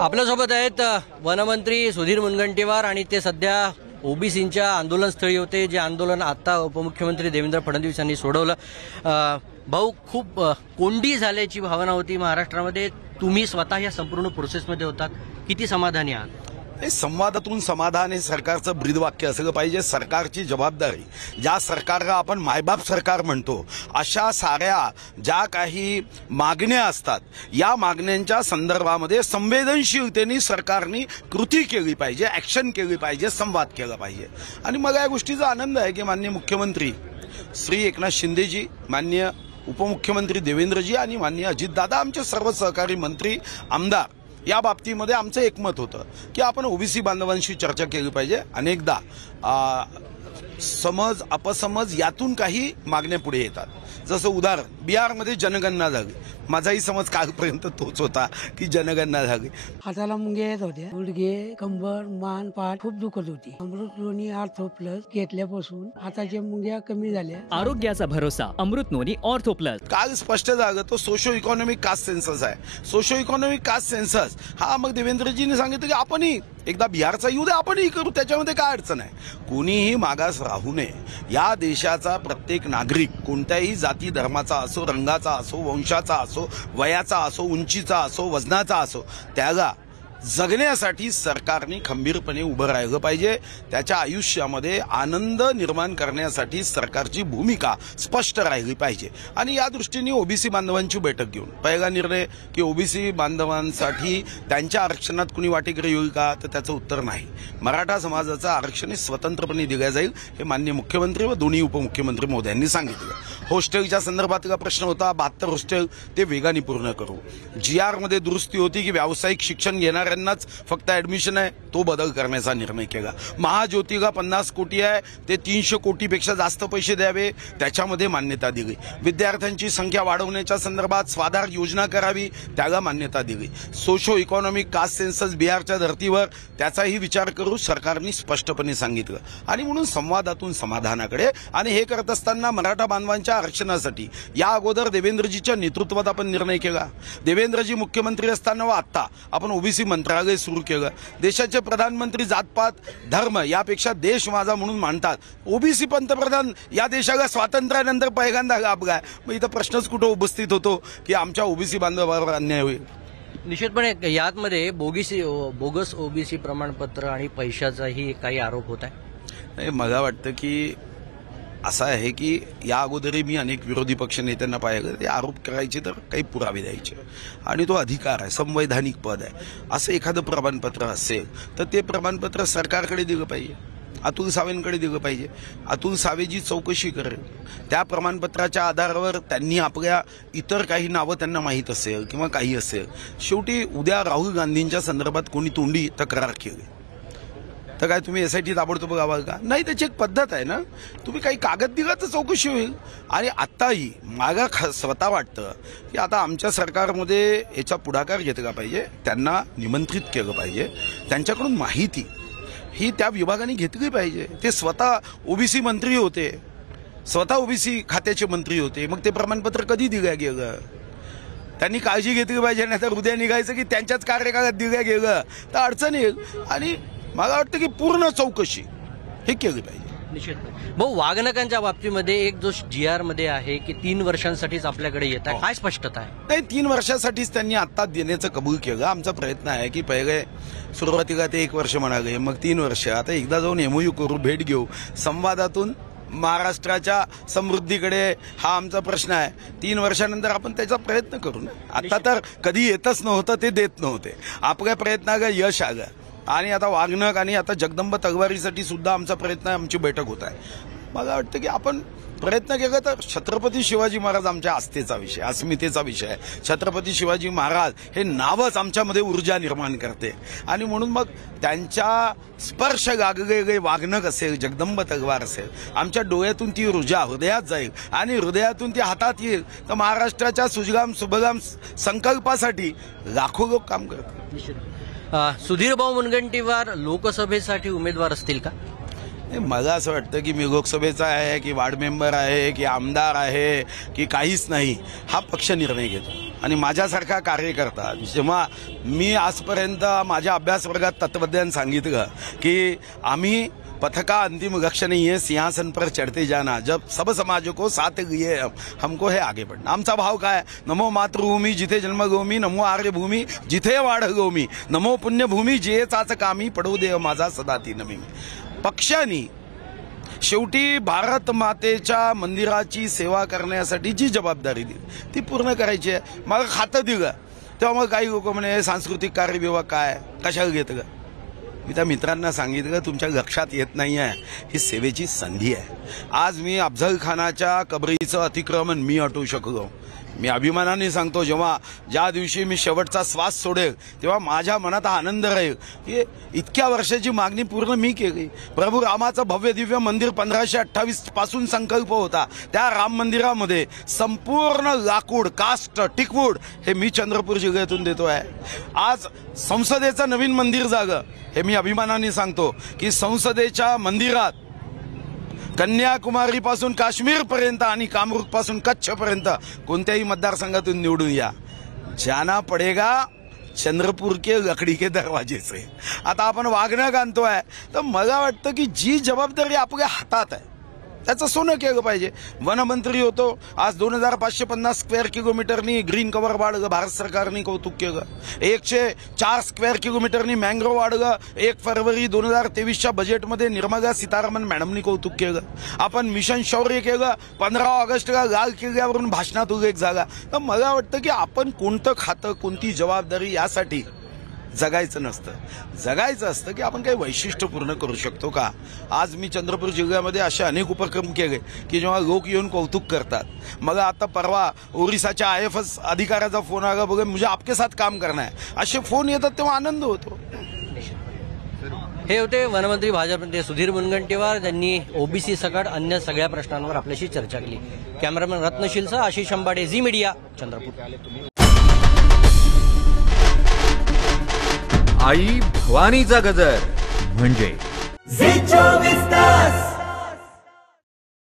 आपल्यासोबत आहेत वनमंत्री सुधीर मुनगंटीवार आणि ते सध्या ओबीसींच्या आंदोलनस्थळी होते, जे आंदोलन आता उपमुख्यमंत्री देवेंद्र फडणवीस यांनी सोडवलं। भाऊ, खूप कोंडी झाल्याची भावना होती महाराष्ट्रामध्ये। तुम्ही स्वतः या संपूर्ण प्रोसेसमध्ये होतात, किती समाधानी आहात? संवादातून समाधान हे सरकारचं ब्रीदवाक्य असलं पाहिजे। सरकारची जबाबदारी, ज्या सरकारला आपण मायबाप सरकार म्हणतो, अशा साऱ्या ज्या काही मागण्या असतात, या मागण्यांच्या संदर्भामध्ये संवेदनशीलतेने सरकारने कृती केली पाहिजे, ॲक्शन केली पाहिजे, संवाद केला पाहिजे। आणि मला या गोष्टीचा आनंद आहे की माननीय मुख्यमंत्री श्री एकनाथ शिंदेजी, माननीय उपमुख्यमंत्री देवेंद्रजी आणि माननीय अजितदादा, आमचे सर्व सहकारी मंत्री, आमदार, या बाबतीमध्ये आमचं एकमत होतं की आपण ओबीसी बांधवांशी चर्चा केली पाहिजे। अनेकदा समज अपसमज यातून काही मागण्या पुढे येतात। जसं उदाहरण, बिहारमध्ये जनगणना झाली, माझाही समज कालपर्यंत तोच होता की जनगणना झाली। हाताला मुंग्या येत होत्या, गुडघे, कंबर, मान, पाठ खूप दुखत होती। अमृत नोनी ऑर्थो प्लस घेतल्यापासून हाताच्या मुंग्या कमी झाल्या। आरोग्याचा भरोसा अमृत नोनी ऑर्थो प्लस। काल स्पष्ट झालं तो सोशो इकॉनॉमिक कास्ट सेन्सस आहे। सोशो इकॉनॉमिक कास्ट सेन्सस हा मग देवेंद्रजींनी सांगितलं की आपणही एकदा बिहारचा येऊ दे, आपणही करू, त्याच्यामध्ये काय अडचण आहे। कोणीही मागास राहू नये। या देशाचा प्रत्येक नागरिक कोणत्याही जाती धर्माचा असो, रंगाचा असो, वंशाचा असो, वयाचा असो, उंचीचा असो, वजनाचा असो, त्याला जगण्यासाठी सरकारने खंबीरपणे उभं राहिलं पाहिजे। त्याच्या आयुष्यामध्ये आनंद निर्माण करण्यासाठी सरकारची भूमिका स्पष्ट राहिली पाहिजे। आणि या दृष्टीने ओबीसी बांधवांची बैठक घेऊन पहिला निर्णय की ओबीसी बांधवांसाठी त्यांच्या आरक्षणात कुणी वाटेकरी होईल का, तर त्याचं उत्तर नाही। मराठा समाजाचं आरक्षण स्वतंत्रपणे दिलं जाईल, हे माननीय मुख्यमंत्री व दोन्ही उपमुख्यमंत्री मोदयांनी सांगितलं। हॉस्टेलच्या संदर्भातला प्रश्न होता, 72 हॉस्टेल ते वेगाने पूर्ण करू। GR मध्ये दुरुस्ती होती की व्यावसायिक शिक्षण घेणाऱ्यांनाच फक्त ऍडमिशन आहे, तो बदल करण्याचा निर्णय केला। महाज्योतीला 50 कोटी आहे, ते 300 कोटीपेक्षा जास्त पैसे द्यावे, त्याच्यामध्ये मान्यता दिली। विद्यार्थ्यांची संख्या वाढवण्याच्या संदर्भात स्वाधार योजना करावी, त्याला मान्यता दिली। सोशो इकॉनॉमिक कास्ट सेन्सस बिहारच्या धर्तीवर, त्याचाही विचार करू सरकारने स्पष्टपणे सांगितलं। आणि म्हणून संवादातून समाधानाकडे, आणि हे करत असताना मराठा बांधवांच्या आरक्षणासाठी या अगोदर देवेंद्रजीच्या नेतृत्वात आपण निर्णय केला। देवेंद्रजी मुख्यमंत्री असताना व आता आपण ओबीसी मंत्रालय सुरू केलं। देशाचे प्रधानमंत्री जातपात धर्म यापेक्षा देश माझा म्हणून मानतात। ओबीसी पंतप्रधान या देशाला स्वातंत्र्यानंतर पहिल्यांदा लाभला। मग इथं प्रश्नच कुठं उपस्थित होतो की आमच्या ओबीसी बांधवांवर अन्याय होईल। निश्चितपणे यामध्ये बोगस ओबीसी प्रमाणपत्र आणि पैशाचाही काही आरोप होत आहे। मला वाटतं की असं आहे की या अगोदरही मी अनेक विरोधी पक्ष नेत्यांना पाहिलं, ते आरोप करायचे तर काही पुरावे द्यायचे, आणि तो अधिकार आहे, संवैधानिक पद आहे। असं एखादं प्रमाणपत्र असेल तर ते प्रमाणपत्र सरकारकडे दिलं पाहिजे, अतुल सावेंकडे दिलं पाहिजे। अतुल सावेजी चौकशी करेल, त्या प्रमाणपत्राच्या आधारावर त्यांनी आपल्या इतर काही नावं त्यांना माहीत असेल किंवा काही असेल, शेवटी उद्या राहुल गांधींच्या संदर्भात कोणी तोंडी तक्रार केली तर काय तुम्ही SIT ताबडतोब गावाल का? नाही, त्याची एक पद्धत आहे ना, तुम्ही काही कागद दिला तर चौकशी होईल। आणि आत्ताही मला स्वतः वाटतं की आता आमच्या सरकारमध्ये याचा पुढाकार घेतला पाहिजे, त्यांना निमंत्रित केलं पाहिजे, त्यांच्याकडून माहिती ही त्या विभागाने घेतली पाहिजे। ते स्वतः ओबीसी मंत्री होते, स्वतः ओबीसी खात्याचे मंत्री होते, मग ते प्रमाणपत्र कधी दिलं गेलं? त्यांनी काळजी घेतली पाहिजे, नाही तर उद्या निघायचं की त्यांच्याच कार्यकाळात दिलं गेलं तर अडचण येईल। आणि मला वाटतं की पूर्ण चौकशी हे केली पाहिजे। निश्चितपणे भाऊ, वाघनकांच्या बाबतीमध्ये एक जो GR मध्ये आहे की 3 वर्षांसाठीच आपल्याकडे येत आहे, काय स्पष्टता आहे? नाही, 3 वर्षासाठीच त्यांनी आता देण्याचं कबूल केलं। आमचा प्रयत्न आहे की पहिले सुरुवातीला ते 1 वर्ष म्हणाले, मग 3 वर्ष, आता एकदा जाऊन MOU करू, भेट घेऊ, संवादातून महाराष्ट्राच्या समृद्धीकडे हा आमचा प्रश्न आहे। 3 वर्षानंतर आपण त्याचा प्रयत्न करू ना। आता तर कधी येतच नव्हतं, ते देत नव्हते, आपल्या प्रयत्नाला यश आलं। आणि आता वाघनक आणि आता जगदंब तलवारीसाठी सुद्धा आमचा प्रयत्न आहे, आमची बैठक होत आहे। मला वाटतं की आपण प्रयत्न केला तर छत्रपती शिवाजी महाराज आमच्या आस्थेचा विषय, अस्मितेचा विषय आहे। छत्रपती शिवाजी महाराज हे नावच आमच्यामध्ये ऊर्जा निर्माण करते, आणि म्हणून मग त्यांच्या स्पर्श लागलेले वाघनक असेल, जगदंब तलवार असेल, आमच्या डोळ्यातून ती ऊर्जा हृदयात जाईल आणि हृदयातून ती हातात येईल, तर महाराष्ट्राच्या सुजलाम सुभलाम संकल्पासाठी लाखो लोक काम करतात। सुधीर भाऊ मुनगंटीवार लोकसभेसाठी उमेदवार असतील का? मला असं वाटतं की मी लोकसभेचा आहे की वार्ड मेंबर आहे की आमदार आहे की काहीच नाही, हा पक्ष निर्णय घेतो. आणि माझ्यासारखा कार्यकर्ता, जेव्हा मी आजपर्यंत माझ्या अभ्यास वर्गात तत्वज्ञान सांगितलं की आम्ही पथका अंतिम लक्ष्य नहीं है, सिंहासन पर चढ़ते जाना, जब सब समाज को साथ लिए हमको है आगे बढ़ना. आमचा भाव काय? नमो मातृभूमी जिथे जन्मभूमी, नमो आर्यभूमी जिथे वाढगोमी, नमो पुण्यभूमी जियेचाच कामी, पडू दे माझा सदा ती नमी. पक्षांनी शेवटी भारत मातेच्या मंदिराची सेवा करण्यासाठी जी जबाबदारी दिली ती पूर्ण करायची आहे. मला खातं दिलं तेव्हा मग काही लोक म्हणे सांस्कृतिक कार्य विभाग काय कशाला घेतं का? मी त्या मित्रांना सांगितलं तुमच्या लक्षात येत नाही आहे, ही सेवेची संधी आहे. आज मी अफजल खानाच्या कबरीचं अतिक्रमण मी हटवू शकलो. मी अभिमानाने सांगतो, ज्या दिवशी मी शेवटचा श्वास सोडेल तेव्हा माझ्या मनात हा आनंद राहील की इतक्या वर्षाची मागणी पूर्ण मी केली. प्रभू रामाचं भव्य दिव्य मंदिर 1528 पासून संकल्प होता. त्या राम मंदिरामध्ये संपूर्ण लाकूड, कास्ट, टिकवूड हे मी चंद्रपूर जिल्ह्यातून देतो आहे. आज संसदेचं नवीन मंदिर जागं, हे मी अभिमानाने सांगतो की संसदेच्या मंदिरात कन्याकुमारी पासून काश्मीर पर्यंत आणि कामरूप पासून कच्छ पर्यंत कोणत्याही मतदारसंघातून निवडून या, जाना पडेगा चंद्रपूर के लकडी के दरवाजे से. आता आपण वागणं आणतोय तर मला वाटतं की जी जबाबदारी आपल्या हातात आहे त्याचं सोनं केलं पाहिजे. वनमंत्री होतो, आज 2550 स्क्वेअर किलोमीटरनी ग्रीन कव्हर वाढलं, भारत सरकारने कौतुक केलं. 104 स्क्वेअर किलोमीटरनी मँग्रोव्ह वाढलं. 1 फरवरी 2023च्या बजेटमध्ये निर्मला सीतारामन मॅडमनी कौतुक केलं. आपण मिशन शौर्य केलं. 15 ऑगस्टला लाल किल्ल्यावरून भाषणात उल्लेख झाला. तर मला वाटतं की आपण कोणतं खातं, कोणती जबाबदारी यासाठी जगायचं नसतं. जगायचं असतं की आपण काही वैशिष्ट्यपूर्ण करू शकतो का. आज मी चंद्रपूर जिल्ह्यामध्ये असे अनेक उपक्रम केले की जेव्हा लोक येऊन कौतुक करतात. मला आता परवा ओरिसाच्या IFS अधिकाऱ्याचा फोन आला, बघा मुझे आपके साथ काम करना है, असे फोन येतात तेव्हा आनंद होतो. हे होते वनमंत्री भाजपचे सुधीर मुनगंटीवार, त्यांनी ओबीसी सकट अन्य सगळ्या प्रश्नांवर आपल्याशी चर्चा केली. कॅमेरामॅन रत्नशीलसह आशिष अंबाडे, झी मीडिया, चंद्रपूर. आई भवानीचा गजर म्हणजे झी 24 तास.